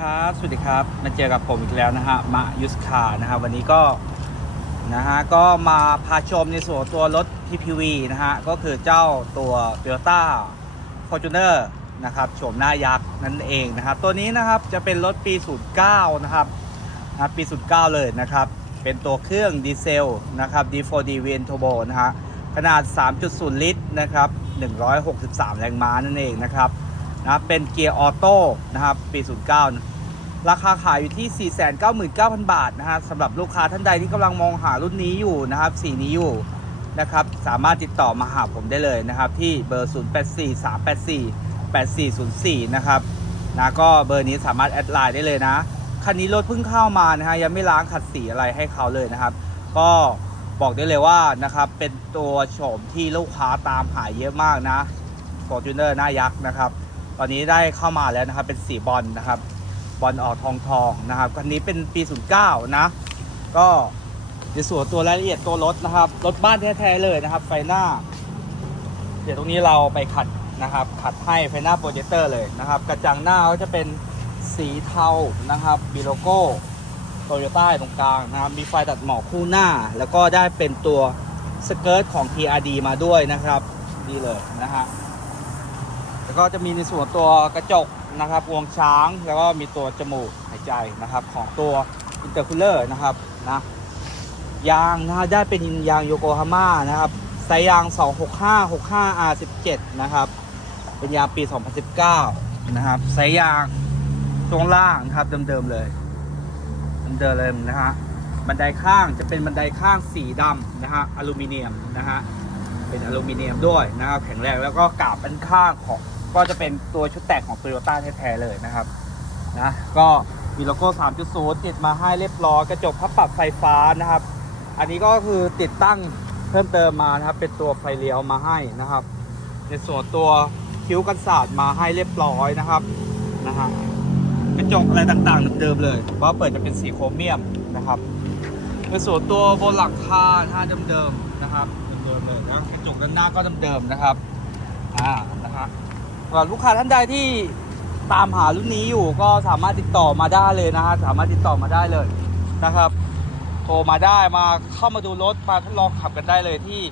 ครับ สวัสดีครับมาเจอกับผมอีกแล้วนะฮะมายุสคานะฮะวันนี้ก็นะฮะก็มาพาชมในส่วนตัวรถ PPV นะฮะก็คือเจ้าตัว Toyota Fortuner นะครับโฉมหน้ายักษ์นั่นเองนะครับตัวนี้นะครับจะเป็นรถปี 09 นะครับนะปี 09 เลยนะครับเป็นตัวเครื่องดีเซลนะครับ D4D v n Turbo นะฮะขนาด 3.0 ลิตรนะครับ163 แรงม้านั่นเองนะครับนะเป็นเกียร์ออโต้นะครับปี 09นะ ราคาขายอยู่ที่ 499,000 บาทนะฮะสำหรับลูกค้าท่านใดที่กำลังมองหารุ่นนี้อยู่นะครับสีนี้อยู่นะครับสามารถติดต่อมาหาผมได้เลยนะครับ ที่เบอร์ 0843848404 นะครับนะก็เบอร์นี้สามารถแอดไลน์ได้เลยนะคันนี้รถเพิ่งเข้ามานะฮะยังไม่ล้างขัดสีอะไรให้เขาเลยนะครับ ก็บอกได้เลยว่านะครับเป็นตัวโฉมที่ลูกค้าตามหาเยอะมากนะ Fortuner หน้ายักษ์นะครับ ตอนนี้ได้เข้ามาแล้วนะครับเป็นสีบอลนะครับ บอลออกทองทองนะครับคันนี้เป็นปี 09 นะ ก็ในส่วนตัวรายละเอียดตัวรถนะครับ รถบ้านแท้ๆเลยนะครับ ไฟหน้า เดี๋ยวตรงนี้เราไปขัดนะครับ ขัดให้ไฟหน้าโปรเจคเตอร์เลยนะครับ กระจังหน้าก็จะเป็นสีเทานะครับมีโลโก้โตโยต้าตรงกลางนะครับ มีไฟตัดหมอกคู่หน้า แล้วก็ได้เป็นตัวสเกิร์ตของ TRD มาด้วยนะครับนี่เลยนะฮะ แล้วก็จะมีในส่วนตัวกระจก นะครับวงช้างแล้วก็มีตัวจมูกหายใจนะครับ ของตัวอินเตอร์คูลเลอร์นะครับนะยางนะได้เป็นยางโยโกฮาม่านะครับไซส์ยาง 265 65 R17 นะครับ เป็นยางปี 2019 นะครับไซส์ยางช่วงล่างนะครับเดิมๆเลยเดิมเลยนะฮะบันไดข้างจะเป็นบันไดข้างสีดำนะฮะอลูมิเนียมนะฮะเป็นอลูมิเนียมด้วยนะครับแข็งแรงแล้วก็กาบเป็นข้างของ ก็จะเป็นตัวชุดแต่งของ Toyota แท้ๆเลยนะครับนะก็มีโลโก้ 3.0 ติดมาให้เรียบร้อยกระจกพับปรับไฟฟ้านะครับ อันนี้ก็คือติดตั้งเพิ่มเติมมานะครับ เป็นตัวไฟเลี้ยวมาให้นะครับ ในส่วนตัวคิ้วกันศาสตร์มาให้เรียบร้อยนะครับนะฮะกระจกอะไรต่างๆเดิมเลยเพราะเปิดจะเป็นสีโครเมียมนะครับในส่วนตัวบนหลังคาท่าเดิมๆนะครับเดิมๆเลยนะกระจกด้านหน้าก็เดิมๆนะครับอ่านะฮะ ลูกค้าท่านใดที่ตามหารุ่นนี้อยู่ก็สามารถติดต่อมาได้เลยนะฮะสามารถติดต่อมาได้เลยนะครับ โทรมาได้มาเข้ามาดูรถมาทดลองขับกันได้เลยที่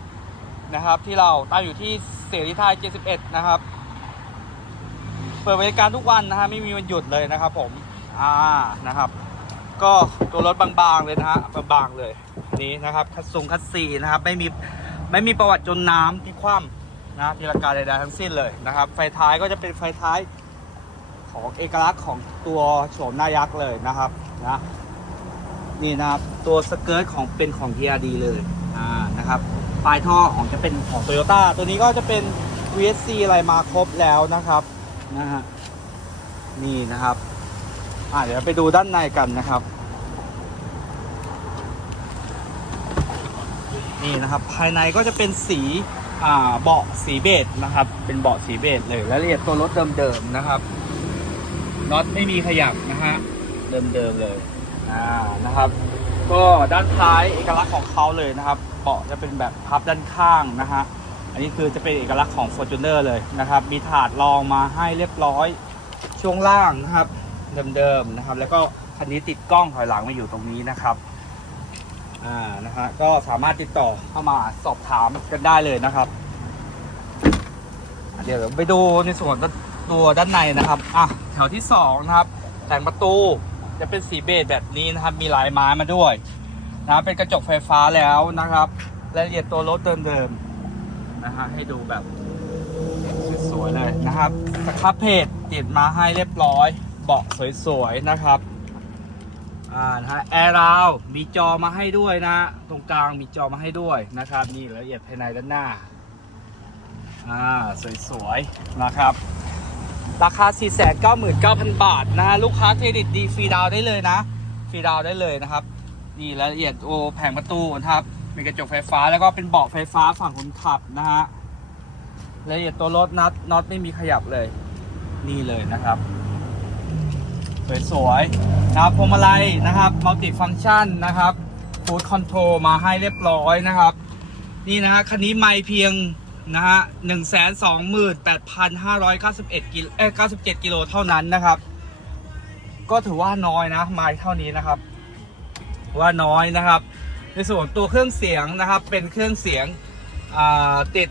นะครับ ที่เราตั้งอยู่ที่เสรีไทย 71 นะครับ เปิดบริการทุกวันนะฮะไม่มีวันหยุดเลยนะครับผมอ่านะครับ ก็ตัวรถบางๆเลยนะฮะบางๆเลยนนี้นะครับคัดทรงคัดซีนะครับไม่มีไม่มีประวัติจนน้ำที่คว่ำ นะทีลการใดๆทั้งสิ้นเลยนะครับ ไฟท้ายก็จะเป็นไฟท้ายของเอกลักษณ์ของตัวโฉมหน้ายักษ์เลยนะครับนะนี่นะครับตัวสเกิร์ตของเป็นของ TRD เลยอ่านะครับปลายท่อของจะเป็นของ Toyota ตัวนี้ก็จะเป็น VSC อะไรมาครบแล้วนะครับนะฮะนี่นะครับอ่าเดี๋ยวไปดูด้านในกันนะครับ นี่นะครับภายในก็จะเป็นสี เบาะสีเบจนะครับ เป็นเบาะสีเบจเลยและละเอียดตัวรถเดิมๆนะครับน็อตไม่มีขยับนะฮะเดิมๆเลยอ่านะครับ ก็ด้านท้ายเอกลักษณ์ของเขาเลยนะครับเบาะจะเป็นแบบพับด้านข้างนะฮะอันนี้คือจะเป็นเอกลักษณ์ของ Fortuner เลยนะครับ มีถาดรองมาให้เรียบร้อยช่วงล่างนะครับเดิมๆนะครับ แล้วก็คันนี้ติดกล้องถอยหลังมาอยู่ตรงนี้นะครับ อ่านะฮะก็สามารถติดต่อเข้ามาสอบถามกันได้เลยนะครับ เดี๋ยวไปดูในส่วนตัวด้านในนะครับอะแถวที่สองนะครับแต่งประตูจะเป็นสีเบจแบบนี้นะครับมีลายไม้มาด้วยนะเป็นกระจกไฟฟ้าแล้วนะครับรายละเอียดตัวรถเดิมๆนะฮะให้ดูแบบสวยๆเลยนะครับสครับเพจติดมาให้เรียบร้อย เบาะสวยๆนะครับ อ่านะฮะแอร์ราวมีจอมาให้ด้วยนะ ตรงกลางมีจอมาให้ด้วยนะครับนี่ละเอียดภายในด้านหน้าอ่าสวยๆนะครับ ราคา 499,000 บาทนะฮะลูกค้าเครดิตดีฟรีดาวได้เลยนะ ฟรีดาวได้เลยนะครับนี่รายละเอียดโอแผงประตูนะครับมีกระจกไฟฟ้าแล้วก็เป็นเบาะไฟฟ้าฝั่งคนขับนะฮะรายละเอียดตัวรถน็อตน็อตไม่มีขยับเลย นี่เลยนะครับ สวยๆนะครับพวงมาลัยนะครับมัลติฟัง c t ชันนะครับฟูดคอนโทรลมาให้เรียบร้อยนะครับ นี่นะฮะคันนี้ไม่เพียงนะฮะหนึ่งแสนสองหมื่นแปดพันห้าร้อยเก้าสิบเอ็ดกิโลเอ้เก้าสิบเจ็ดกิโลเท่านั้นนะครับ ก็ถือว่าน้อยนะไม้เท่านี้นะครับ ว่าน้อยนะครับ ในส่วนตัวเครื่องเสียงนะครับ เป็นเครื่องเสียงติด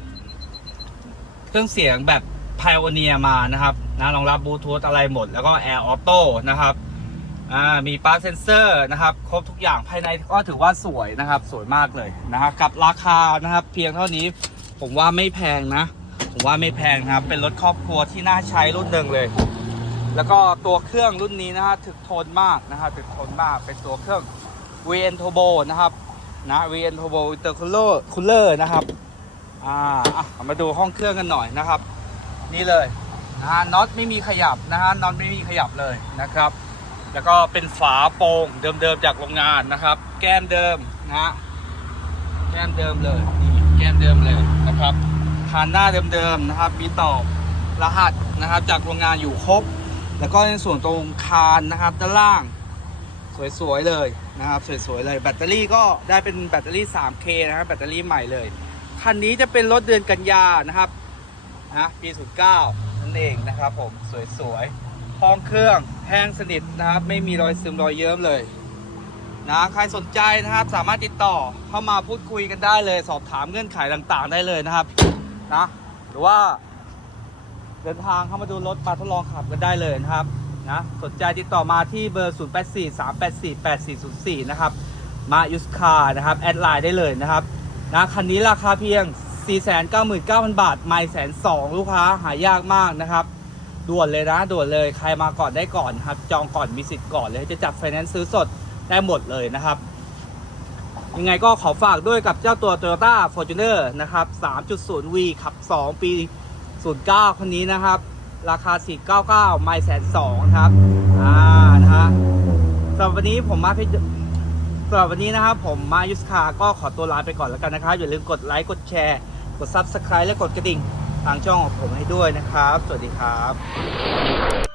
เครื่องเสียงแบบ Pioneer มานะครับ นะรองรับบลูทูธอะไรหมด แล้วก็ Air Auto นะครับมีปลั๊กเซนเซอร์นะครับ ครบทุกอย่างภายในก็ถือว่าสวยนะครับ สวยมากเลยนะครับกับราคานะครับ เพียงเท่านี้ผมว่าไม่แพงนะ ผมว่าไม่แพงครับ เป็นรถครอบครัวที่น่าใช้รุ่นหนึ่งเลย แล้วก็ตัวเครื่องรุ่นนี้นะฮะถึกทนมากนะครับถึกทนมากเป็นตัวเครื่อง VN Turbo นะครับนะ VN Turbo Intercooler Cooler นะครับอ่ามาดูห้องเครื่องกันหน่อยนะครับ นี่เลย นะฮะน็อตไม่มีขยับนะฮะน็อตไม่มีขยับเลยนะครับ แล้วก็เป็นฝาโปร่งเดิมๆจากโรงงานนะครับ แก้มเดิมนะฮะแก้มเดิมเลยนี่แก้มเดิมเลยนะครับคานหน้าเดิมๆนะครับ มีตอกรหัสนะครับจากโรงงานอยู่ครบ แล้วก็ในส่วนตรงคานนะครับด้านล่างสวยๆเลยนะครับสวยๆเลยแบตเตอรี่ก็ได้เป็นแบตเตอรี่ 3K นะครับแบตเตอรี่ใหม่เลยคันนี้จะเป็นรถเดือนกันยานะครับนะปี 09 นั่นเองนะครับผมสวยๆห้องเครื่องแห้งสนิทนะครับไม่มีรอยซึมรอยเยิ้มเลยนะใครสนใจนะครับสามารถติดต่อเข้ามาพูดคุยกันได้เลย สอบถามเงื่อนไขต่างๆ ได้เลยนะครับนะหรือว่า เดินทางเข้ามาดูรถมาทดลองขับกันได้เลยนะครับนะสนใจติดต่อมาที่เบอร์ 0 8 4 3 8 4 8 4 0 4 นะครับ มายุสคานะครับ แอดไลน์ได้เลยนะครับนะคันนี้ราคาเพียง 499,000 บาท ไม่แสนสองลูกค้าหายากมากนะครับ ด่วนเลยนะ ด่วนเลยใครมาก่อนได้ก่อนครับ จองก่อนมีสิทธิ์ก่อนเลยจะจัดไฟแนนซ์ซื้อสดได้หมดเลยนะครับ ยังไงก็ขอฝากด้วยกับเจ้าตัว Toyota Fortuner นะครับ 3.0V ขับ 2 ปี 09 คนนี้นะครับ ราคา 499 ไม่แสนสองครับ อ่า นะฮะสำหรับวันนี้ผมมาพิจสำหรับวันนี้นะครับผมมายุสคาก็ขอตัวลาไปก่อนแล้วกันนะครับ อย่าลืมกดไลค์ กดแชร์ กด Subscribe และกดกระดิ่งทางช่องของผมให้ด้วยนะครับ สวัสดีครับ